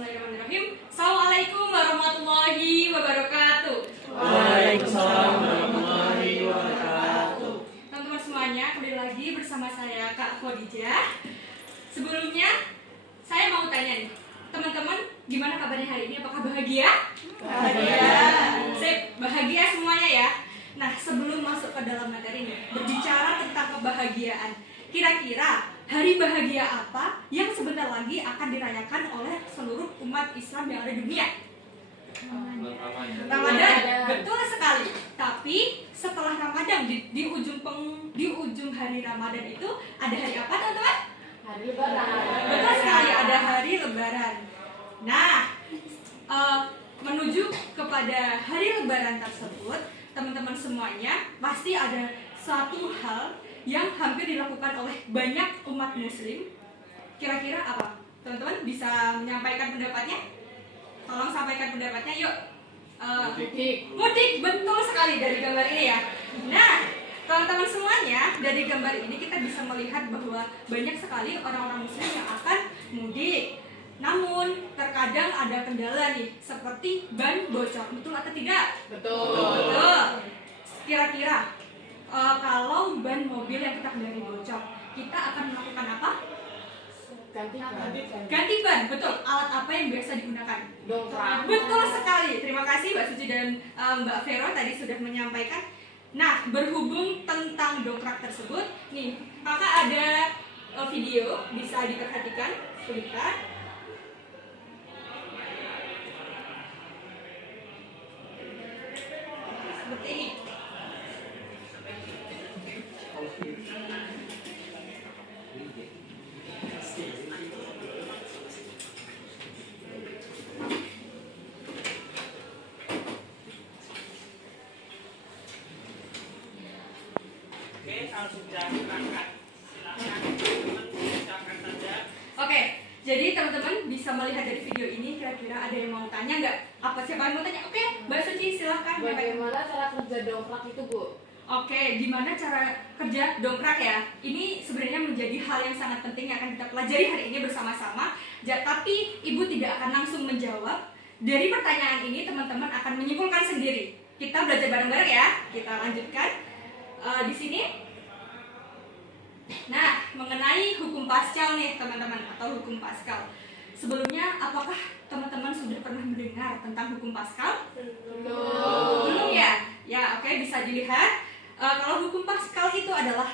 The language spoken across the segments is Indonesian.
Bismillahirrahmanirrahim. Assalamualaikum warahmatullahi wabarakatuh. Waalaikumsalam warahmatullahi wabarakatuh. Teman-teman semuanya, kembali lagi bersama saya Kak Khadijah. Sebelumnya, saya mau tanya nih, teman-teman, gimana kabarnya hari ini? Apakah bahagia? Bahagia. Sip, bahagia semuanya ya. Nah, sebelum masuk ke dalam materinya, berbicara tentang kebahagiaan, kira-kira hari bahagia apa yang sebentar lagi akan dirayakan oleh seluruh umat Islam yang ada di dunia? Ramadan, betul sekali. Tapi setelah Ramadan di ujung hari Ramadan itu ada hari apa, teman-teman? Hari Lebaran. Betul sekali, ada hari Lebaran. Nah, menuju kepada hari Lebaran tersebut, teman-teman semuanya pasti ada satu hal yang hampir dilakukan oleh banyak umat Muslim. Kira-kira apa? Teman-teman bisa menyampaikan pendapatnya? Tolong sampaikan pendapatnya, yuk. Mudik, betul sekali dari gambar ini ya. Nah, teman-teman semuanya, dari gambar ini kita bisa melihat bahwa banyak sekali orang-orang Muslim yang akan mudik. Namun, terkadang ada kendala nih, seperti ban bocor. Betul atau tidak? Betul. Kira-kira, kalau ban mobil yang kita kendari bocor, kita akan melakukan apa? Ganti ban, betul. Alat apa yang biasa digunakan? Dongkrak. Betul sekali. Terima kasih Mbak Suci dan Mbak Vero tadi sudah menyampaikan. Nah, berhubung tentang dongkrak tersebut, nih, kakak ada video bisa diperhatikan sebentar. Seperti ini. Oke, jadi teman-teman bisa melihat dari video ini, kira-kira ada yang mau tanya nggak? Apa siapa yang mau tanya? Oke, Mbak Suci silahkan. Bagaimana cara kerja dongkrak itu, Bu? Oke, gimana cara kerja dongkrak ya? Ini sebenarnya menjadi hal yang sangat penting yang akan kita pelajari hari ini bersama-sama. Tapi Ibu tidak akan langsung menjawab. Dari pertanyaan ini teman-teman akan menyimpulkan sendiri. Kita belajar bareng-bareng ya. Kita lanjutkan di sini. Nah, mengenai hukum Paskal nih teman-teman, atau hukum Paskal. Sebelumnya, apakah teman-teman sudah pernah mendengar tentang hukum Paskal? Belum ya? Ya, oke, bisa dilihat. Kalau hukum Paskal itu adalah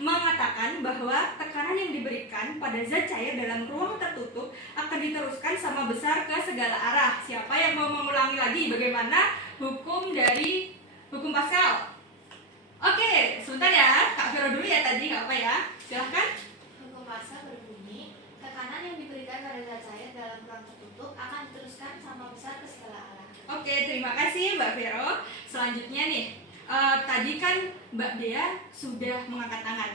mengatakan bahwa tekanan yang diberikan pada zat cair dalam ruang tertutup akan diteruskan sama besar ke segala arah. Siapa yang mau mengulangi lagi bagaimana hukum dari hukum Paskal? Oke, sebentar ya, Kak Vero dulu ya tadi, nggak apa ya? Silahkan. Hukum Paskal berbunyi, tekanan yang diberikan pada zat cair dalam ruang tertutup akan diteruskan sama besar ke segala arah. Oke, terima kasih Mbak Vero. Selanjutnya nih, tadi kan Mbak Dea sudah mengangkat tangan.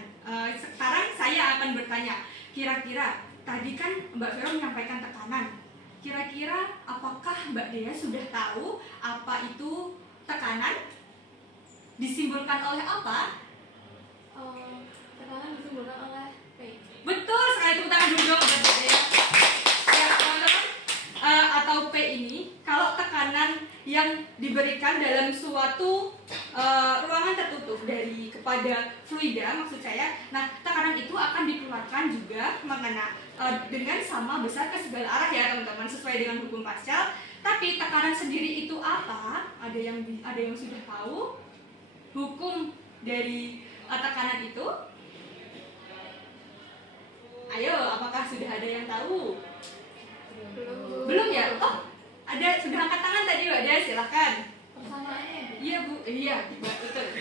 Sekarang saya akan bertanya, kira-kira tadi kan Mbak Vero menyampaikan tekanan. Kira-kira apakah Mbak Dea sudah tahu apa itu tekanan? Disimbolkan oleh apa? Tekanan ditimbulkan oleh P. Betul sekali, tepuk tangan dulu dong Mbak Dea. Ya teman-teman, atau P ini, kalau tekanan yang diberikan dalam suatu ruangan tertutup kepada fluida maksud saya, nah tekanan itu akan dikeluarkan juga dengan sama besar ke segala arah ya teman-teman, sesuai dengan hukum Paskal. Tapi tekanan sendiri itu apa? Ada yang sudah tahu hukum dari tekanan itu? Ayo, apakah sudah ada yang tahu? Belum ya? Oh, sudah angkat tangan tadi Mbak Dea, silahkan. Persamaannya, Bu. Iya Bu, iya betul.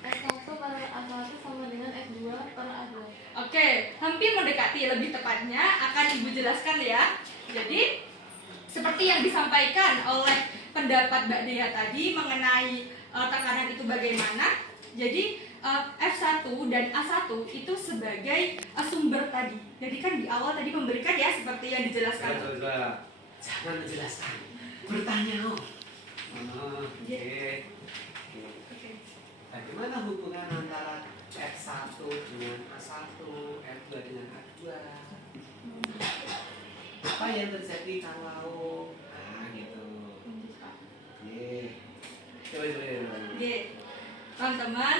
S1 per A1 sama dengan S2 per A2. Oke, hampir mendekati, lebih tepatnya akan Ibu jelaskan ya. Jadi, seperti yang disampaikan oleh pendapat Mbak Dea tadi mengenai tekanan itu bagaimana. Jadi, F1 dan A1 itu sebagai sumber tadi. Jadi kan di awal tadi memberikan ya seperti yang dijelaskan. Jangan menjelaskan, bertanya. Oke. Bagaimana hubungan antara F1 dengan A1, F2 dengan A2? Apa yang terjadi kalau gitu. Coba. Oke, teman-teman,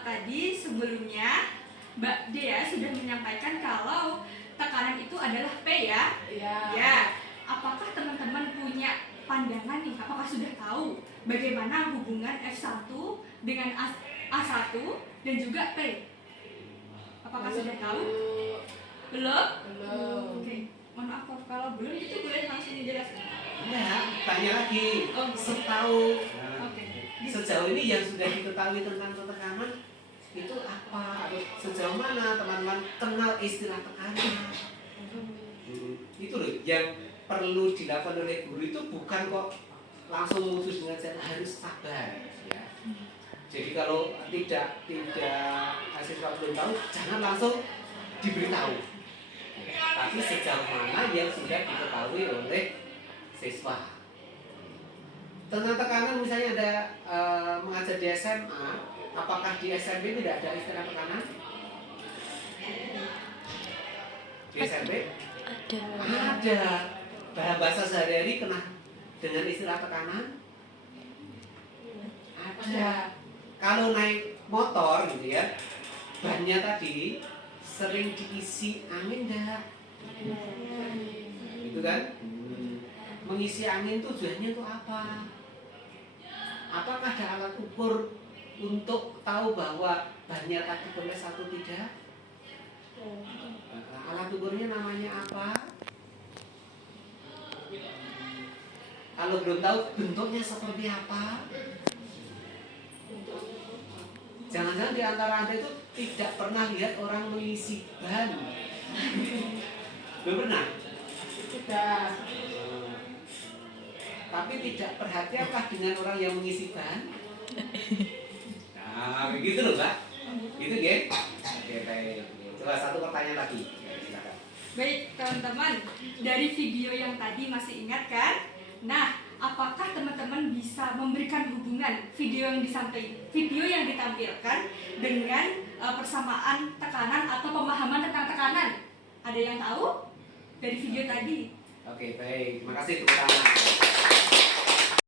tadi sebelumnya Mbak Dea sudah menyampaikan kalau tekanan itu adalah P ya. Iya. Ya, apakah teman-teman punya pandangan nih? Apakah sudah tahu bagaimana hubungan F1 dengan A1 dan juga P? Apakah sudah tahu? Belum? Belum. Oke, mohon maaf kalau belum itu boleh langsung dijelaskan. Enggak, tanya lagi. Oh. Setahu. Oke. Sejauh ini yang sudah diketahui tentang tekanan itu apa? Atau sejauh mana teman-teman kenal istilah tekanan? Itu loh yang perlu dilakukan oleh guru itu bukan kok langsung memutus dengan cara harus sabar ya. Jadi kalau tidak siswa belum tahu jangan langsung diberitahu. Tapi sejauh mana yang sudah diketahui oleh siswa. Tentang tekanan misalnya ada mengajar di SMA, apakah di SMP tidak ada istilah tekanan? Di SMP? Ada. Dalam bahasa sehari-hari kena dengan istilah tekanan? Ada. Kalau naik motor gitu ya, bannya tadi sering diisi angin enggak? Gitu kan? Mengisi angin tujuannya untuk apa? Apakah ada alat ukur untuk tahu bahwa bannya tadi kempes atau tidak? Alat ukurnya namanya apa? Kalau belum tahu bentuknya seperti apa? Jangan-jangan di antara Anda itu tidak pernah lihat orang mengisi ban. Belum pernah? Sudah. Tapi tidak perhatiankah dengan orang yang mengisi ban? Nah, begitu loh, Mbak. Gitu, Gen? Oke, baik. Coba satu pertanyaan lagi. Silakan. Baik, teman-teman, dari video yang tadi masih ingat kan? Nah, apakah teman-teman bisa memberikan hubungan video yang ditampilkan dengan persamaan tekanan atau pemahaman tentang tekanan? Ada yang tahu dari video tadi? Oke, baik. Terima kasih tepuk tangan.